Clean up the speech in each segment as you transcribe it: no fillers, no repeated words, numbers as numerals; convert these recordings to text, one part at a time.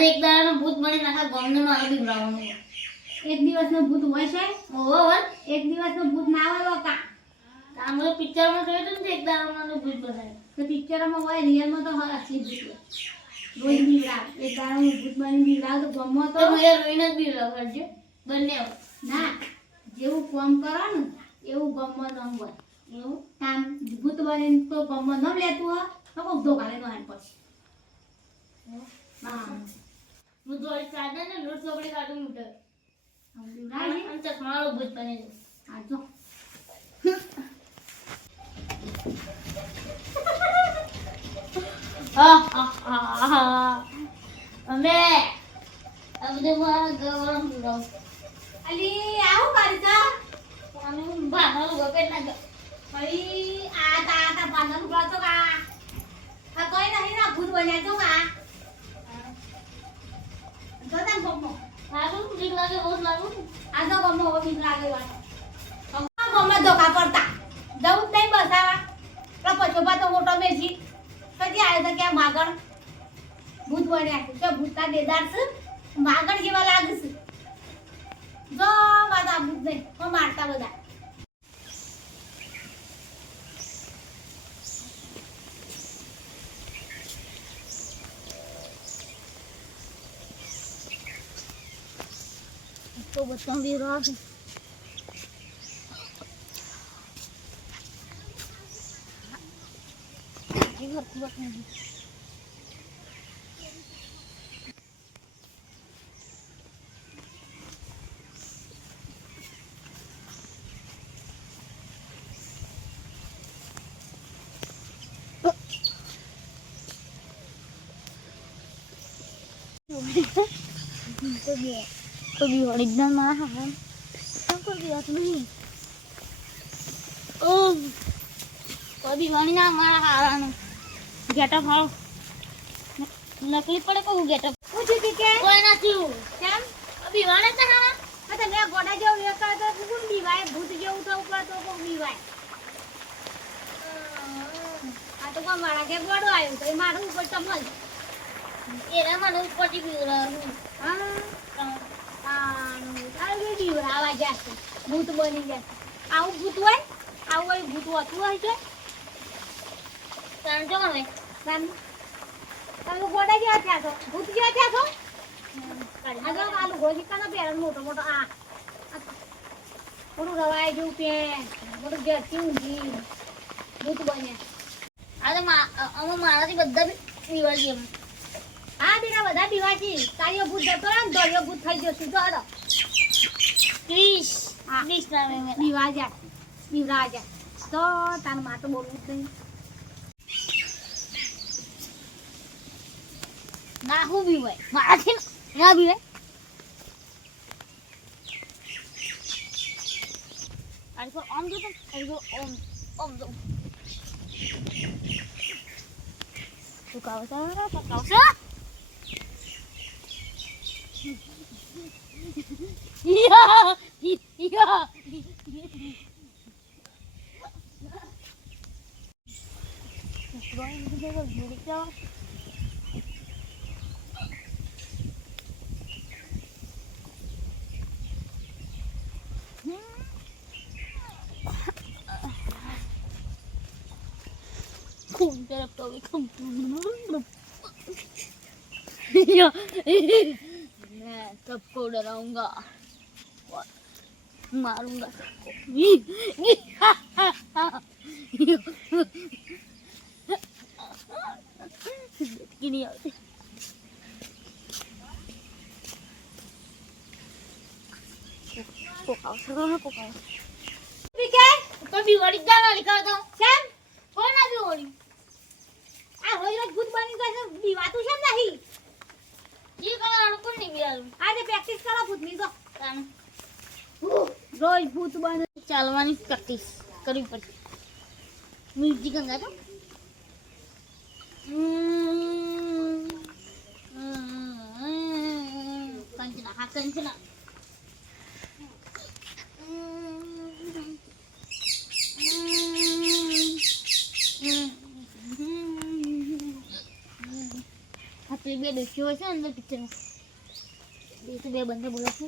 આજે એક દાડાનો ભૂત બની નાખા ગામને મારે બીવરાવવાનું એક દિવસનો ભૂત હોય છે ઓહો એક દિવસનો ભૂત ના હોય કા આમ તો પિક્ચરમાં જોયું હતું ને એક દાડાનો ભૂત બનાવે તો પિક્ચરમાં હોય રિયલમાં તો હોય અસલી ભૂત રોજ બીવરાવ એક દાડાનો ભૂત બની બીવરાવ તો ગમો તો તો મેં રોઈને જ બીવરાવ કરજો બંને ના જેવું કામ કરો ને એવું ગમો ન હોય એવું તામ ભૂત બનીને તો ગમો ન લેતું હોય તો કોક ધોકાલે નો આન પછી હા હું જોડી ચાદર ને લોટ ચોપડી કાઢું મૂટે બીવરાવ છે અને ચકમાળો ભૂત બની જાય આ જો અમે આ બધું મારા ગવરમ બીવરાવ અલી આવું કરી જા અમે ભાગવાનું ગપે ના ભાઈ આ તા બાંધન ઉભા તો કા આ કોઈ નહીં ના ભૂત બન્યા તો કા તો તને ગમો સારું બીક લાગે બહુ લાગુ આ તો ગમો હવે બીક લાગે વાત ગમો ધોકા પડતા જવું જ નહીં બસાવા તો પછોબા તો મોટો બેસી કદી આવ્યો તો ક્યાં માગણ ભૂત બન્યા છે કે ભૂતના દેદાર છે માગણ જેવા લાગે છે જો બધા ભૂત નહીં પણ મારતા બધા તો બચ્ચા भी रहा है घर की बात नहीं तो भी ओरिजिनल मारा है सबको भी बात नहीं ओ कभी वाणी ना मारा हारानो गेटअप हाउ नकली पड़े को गेटअप પૂછ્યું કે કે कोई ना थी કેમ अभी वाणे था ना આ તો મેં ગોડા જેવું એ કરતો કોણ બીવાય ભૂત જેવું તો ઉપર તો કોણ બીવાય આ તો કોણ મારા કે ગોડો આવ્યો તો એ મારું ઉપર ચમલ एरा मानो पटी भी रहा હા આ બીવરાવા જશે ભૂત બની જશે આવું ભૂત હોય આવું હોય ભૂત હોતું હોય છે कारण जो में તમે ગોડા જેવા થયા છો ભૂત જેવા થયા છો આ જો આલુ ગોજી કાનો પેરણ મોટો મોટો આ થોડું રવાય જેવું પેન થોડું જતી ઊંઘી ભૂત બન્યા आ तो हम मारा थी बद्दा भी दिवाली हम હા બેટા બધા બીવાજી તારીઓ ભૂત જતો રહે ને દોરિયો ભૂત થઈ જશે તો હાલો क्रिश हाँ। क्रिश नाम है मेरा બીવરાજા તો તાર માં તો બોલવું જ નહીં ना हूँ भी हुआ मारा थी ना भी है अरे को ओम दो तुम अरे को ओम ओम दो तू काव सा या खून तरफ तो भी खून मैं सबको डराऊंगा और मारूंगा सबको नहीं आती कोकाओ सरो ना कोकाओ પીકે तो भी वड़ी जाना लिखा दो કેમ कौन ना भी वड़ी આ રોજ રોજ ભૂત બની જશે બીવાતું છે નહીં ये कौन कौन नहीं बिया આજે પ્રેક્ટિસ કરો ભૂતની તો कान રોજ ભૂત બને ચાલવાની પ્રેક્ટિસ કરવી પડશે મ્યુઝિક અંગા તો કંચના હા કંચના હાથે બે બે ડોશીઓ હોય છે ને અંદર પિક્ચરમાં બે બંને બોલે છે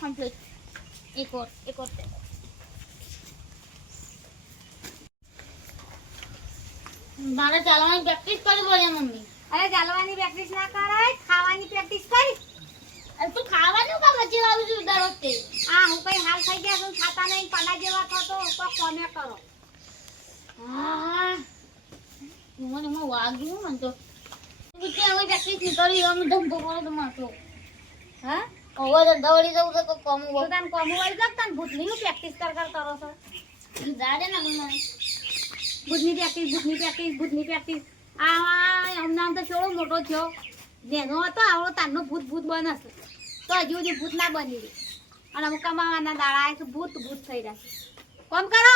કમ્પ્લીટ એક और મારે ચાલવાની પ્રેક્ટિસ કરવી પડે મમ્મી અરે ચાલવાની પ્રેક્ટિસ ના કરાય ખાવાની પ્રેક્ટિસ કરી અરે તું ખાવાનું કામ વચ્ચે આવું છું દર વખતે હા હું કઈ હાલ થઈ ગયા છું ખાતા નહીં પડા જેવા થતો તો કોને કરો હા મને વાગ્યું મને તો કે હવે પ્રેક્ટિસ નહીં કરી અમે ધંધો કરો તો મારતો હા હવે દવડી જવું તો કોમ તો તને કોમો વળી જતા ને ભૂતની પ્રેક્ટિસ કરો છો દાદા ના મને ભૂતની પ્રેક્ટિસ આ હમણાં તો છોડો મોટો થયો નેનો હતો આવડો તારનો ભૂત બને છે તો હજુ સુધી ભૂત ના બની રહી અને અમુક કમાવાના દાડા આવે છે ભૂત થઈ રહ્યા છે કોમ કરો